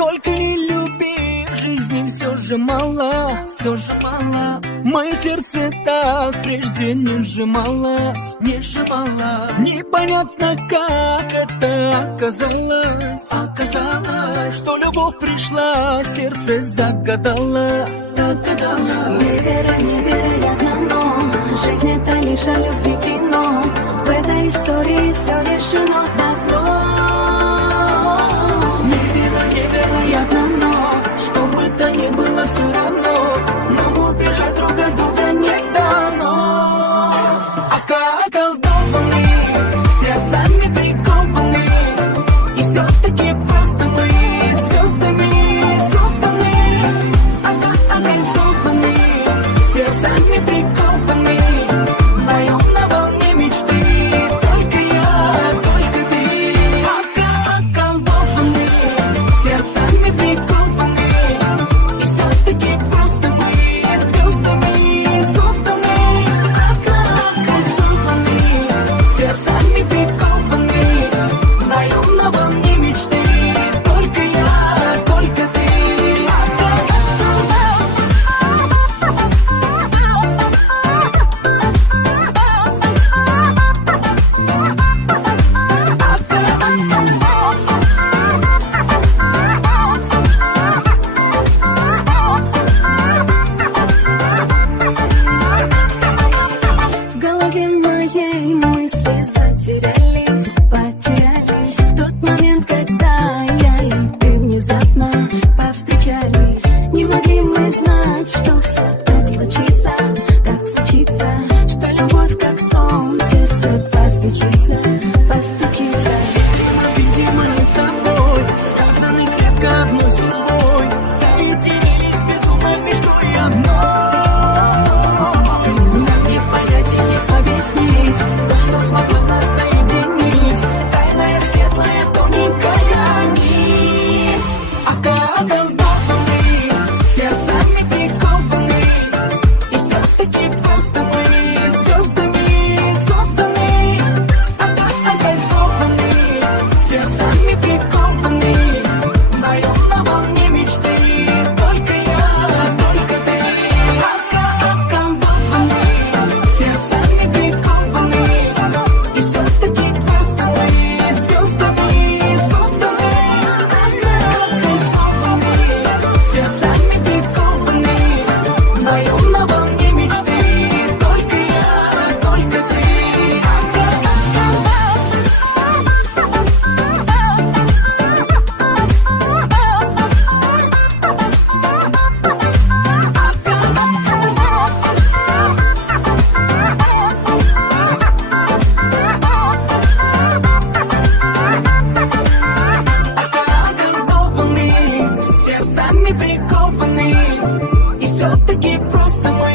Сколько ни люби, в жизни все же мало, все же мало. Мое сердце так прежде не сжималось, не сжималось. Непонятно, как это оказалось, что любовь пришла, сердце загадало, догадало. Невероятно, но жизнь это лишь о любви кино. В этой истории все решено давно. Невероятно, но что бы то ни было, все равно нам убежать друг от друга не дано. Околдованы, сердцами прикованы, и все-таки просто мы звездами созданы. Окольцованы, сердцами прикованы, вдвоем на волне мечты. Только я, только ты. Околдованы, сердцами прикованы, и все-таки просто мы звездами созданы. Окольцованы, сердцами прикованы, вдвоем на волне мечты. Только я, только ты. В голове моей мысли затерялись, потерялись в тот момент, когда я и ты внезапно повстречались. Не могли мы знать, что все так случится, что любовь как сон в сердце постучится, постучится. Видимо, мы с тобой связаны крепко одной судьбой, соединились безумной мечтой одной. Нам не понять и не объяснить то, что смогло нас соединить. Тайная, светлая, тоненькая нить. Околдованы, сердцами прикованы, и все-таки просто мы звездами созданы. Окольцованы, сердцами прикованы, вдвоем на волне мечты. Только я, только ты. Околдованы, сердцами прикованы, и все-таки просто мы звездами созданы. Окольцованы, сердцами прикованы, вдвоем на волне мечты. Только я, только ты. Околдованы, сердцами прикованы, и все-таки просто мы